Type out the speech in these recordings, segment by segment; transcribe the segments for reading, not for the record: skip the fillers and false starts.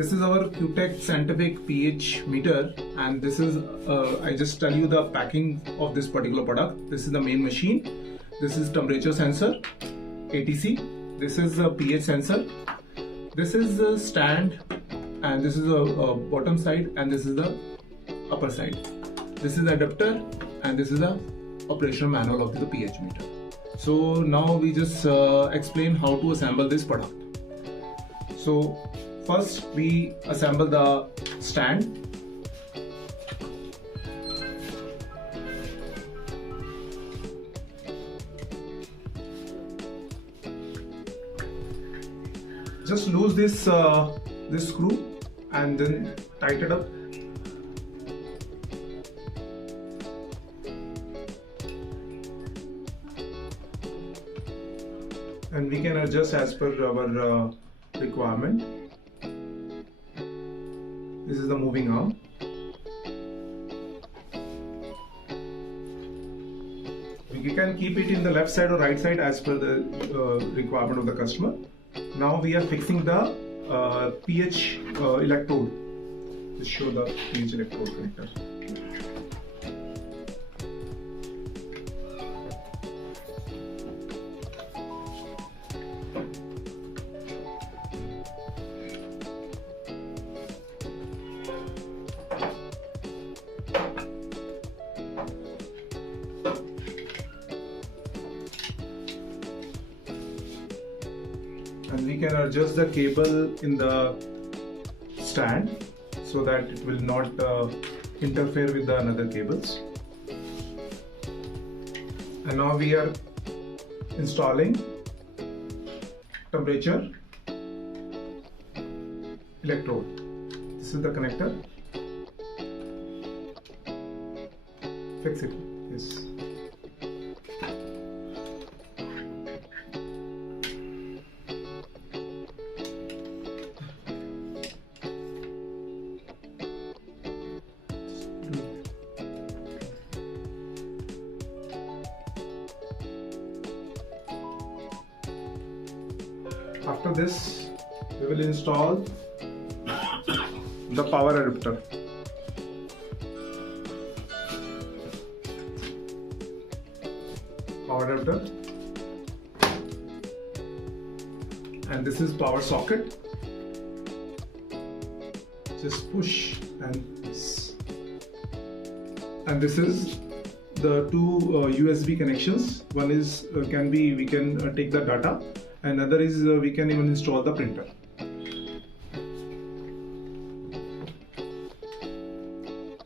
This is our Qtech scientific pH meter, and this is I just tell you the packing of this particular product. This is the main machine. This is temperature sensor, ATC. This is a pH sensor. This is the stand, and this is a bottom side, and this is the upper side. This is the adapter, and this is the operational manual of the pH meter. So now we just explain how to assemble this product. So first we assemble the stand. Just lose this this screw and then tighten it up. And we can adjust as per our requirement. This is the moving arm. You can keep it in the left side or right side as per the requirement of the customer. Now we are fixing the pH electrode. Just show the pH electrode connector. And we can adjust the cable in the stand so that it will not interfere with the another cables. And now we are installing temperature electrode. This is the connector. Fix it. Yes. After this, we will install the power adapter. Power adapter, and this is power socket. Just push and this. And this is the two USB connections. One is we can take the data. Another is we can even install the printer.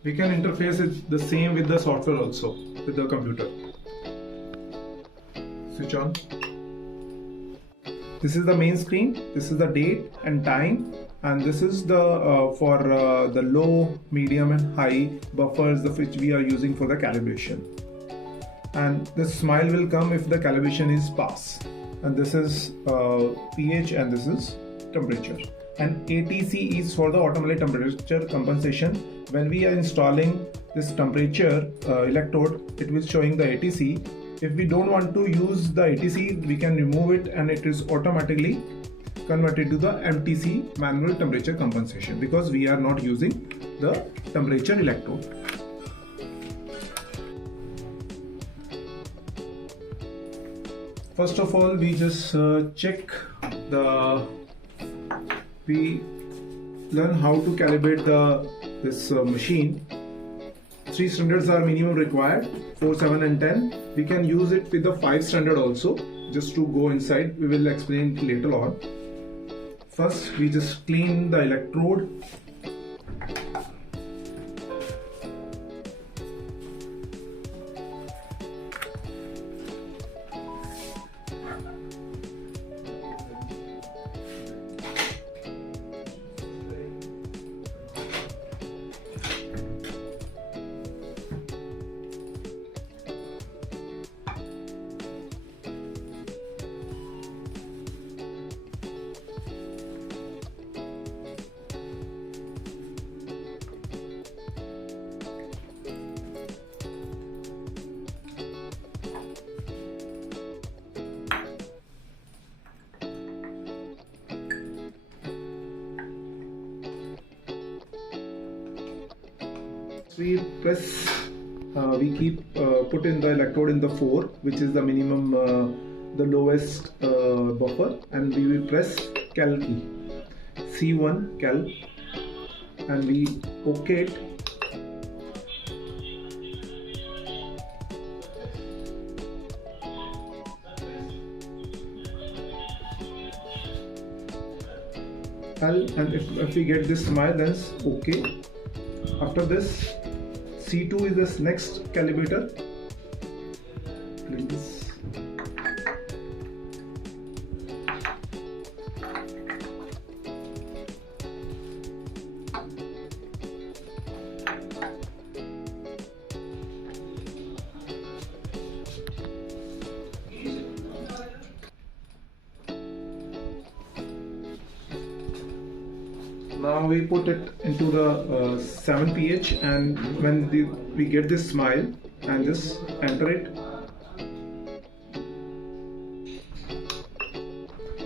We can interface it the same with the software also, with the computer. Switch on. This is the main screen. This is the date and time, and this is the for the low, medium and high buffers which we are using for the calibration. And this smile will come if the calibration is pass. And this is pH and this is temperature. And ATC is for the automatic temperature compensation. When we are installing this temperature electrode, it will showing the ATC. If we don't want to use the ATC, we can remove it and it is automatically converted to the MTC, manual temperature compensation, because we are not using the temperature electrode. First of all, we just check we learn how to calibrate this machine. 3 standards are minimum required, 4, 7 and 10. We can use it with the 5 standard also. Just to go inside, we will explain it later on. First, we just clean the electrode. We press, we keep put in the electrode in the 4, which is the minimum, the lowest buffer, and we will press cal key, C1 cal, and we OK it. And if we get this smile, then it's OK. After this, C2 is this next calibrator. Like this. Now we put it into the 7 pH, and when we get this smile, and just enter it.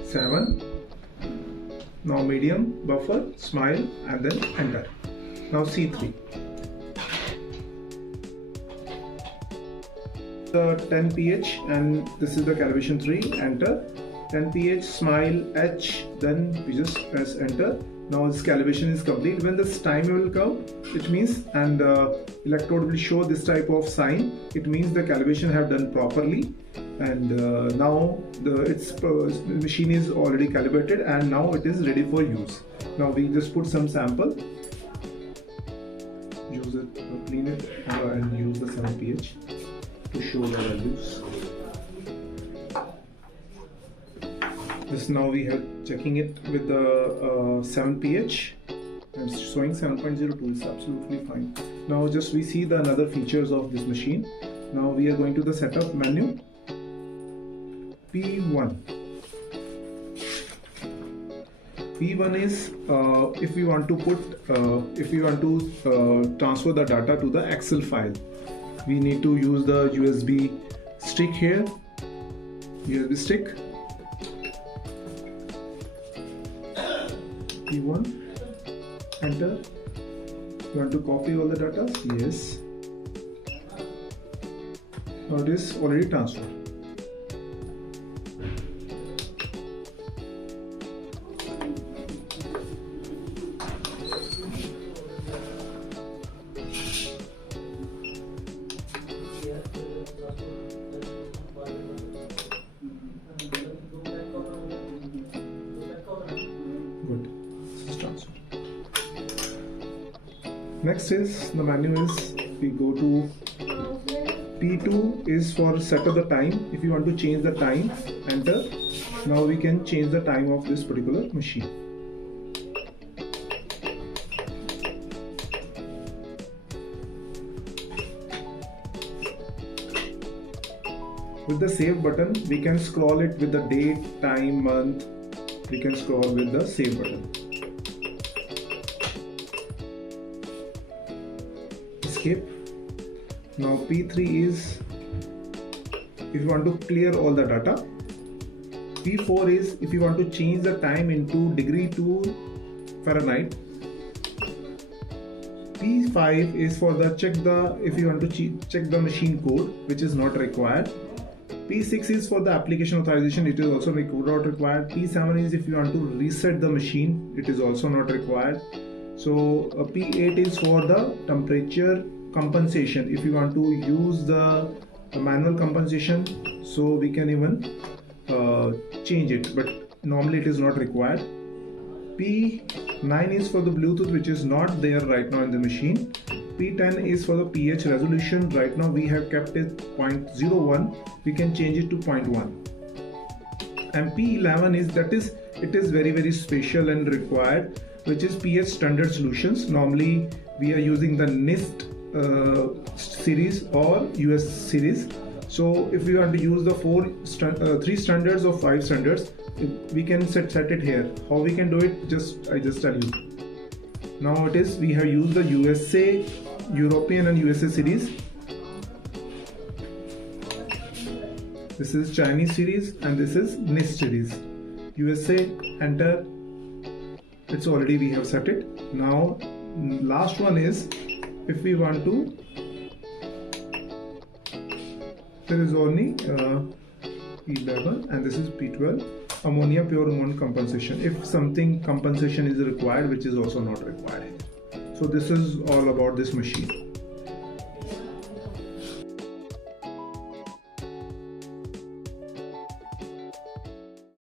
7. Now medium, buffer, smile, and then enter. Now C3. The 10 pH, and this is the calibration 3. Enter. 10 pH, smile, H. Then we just press enter. Now this calibration is complete. When this timer will come, it means, and electrode will show this type of sign, it means the calibration have done properly, and now the machine is already calibrated, and now it is ready for use. Now we just put some sample, use it, clean it, and use the 7 pH to show the values. This now we have checking it with the 7 pH, and it's showing 7.02. It's absolutely fine. Now just we see the another features of this machine. Now we are going to the setup menu. P1. P1 is if we want to transfer the data to the Excel file, we need to use the USB stick here. USB stick. P1, enter. You want to copy all the data? Yes. Now it is already transferred. Good. Transfer. Next is the menu is we go to P2 is for set of the time. If you want to change the time, enter. Now we can change the time of this particular machine. With the save button, we can scroll it with the date, time, month. We can scroll with the save button. Escape. Now P3 is if you want to clear all the data. P4 is if you want to change the time into degree to Fahrenheit. P5 is for the if you want to check the machine code, which is not required. P6 is for the application authorization, it is also not required. P7 is if you want to reset the machine, it is also not required. So P8 is for the temperature compensation. If you want to use the manual compensation, so we can even change it, but normally it is not required. P9 is for the Bluetooth, which is not there right now in the machine. P10 is for the pH resolution. Right now we have kept it 0.01. We can change it to 0.1. And P11 is it is very special and required, which is pH standard solutions. Normally we are using the NIST series or US series. So if we want to use the 3 standards or 5 standards, we can set it here. How we can do it? I just tell you. Now it is we have used the USA, European and USA series. This is Chinese series and this is NIST series. USA, enter. It's already we have set it. Now last one is if we want to, there is only P11 and this is P12, ammonia pure ammonia compensation. If something compensation is required, which is also not required. So this is all about this machine.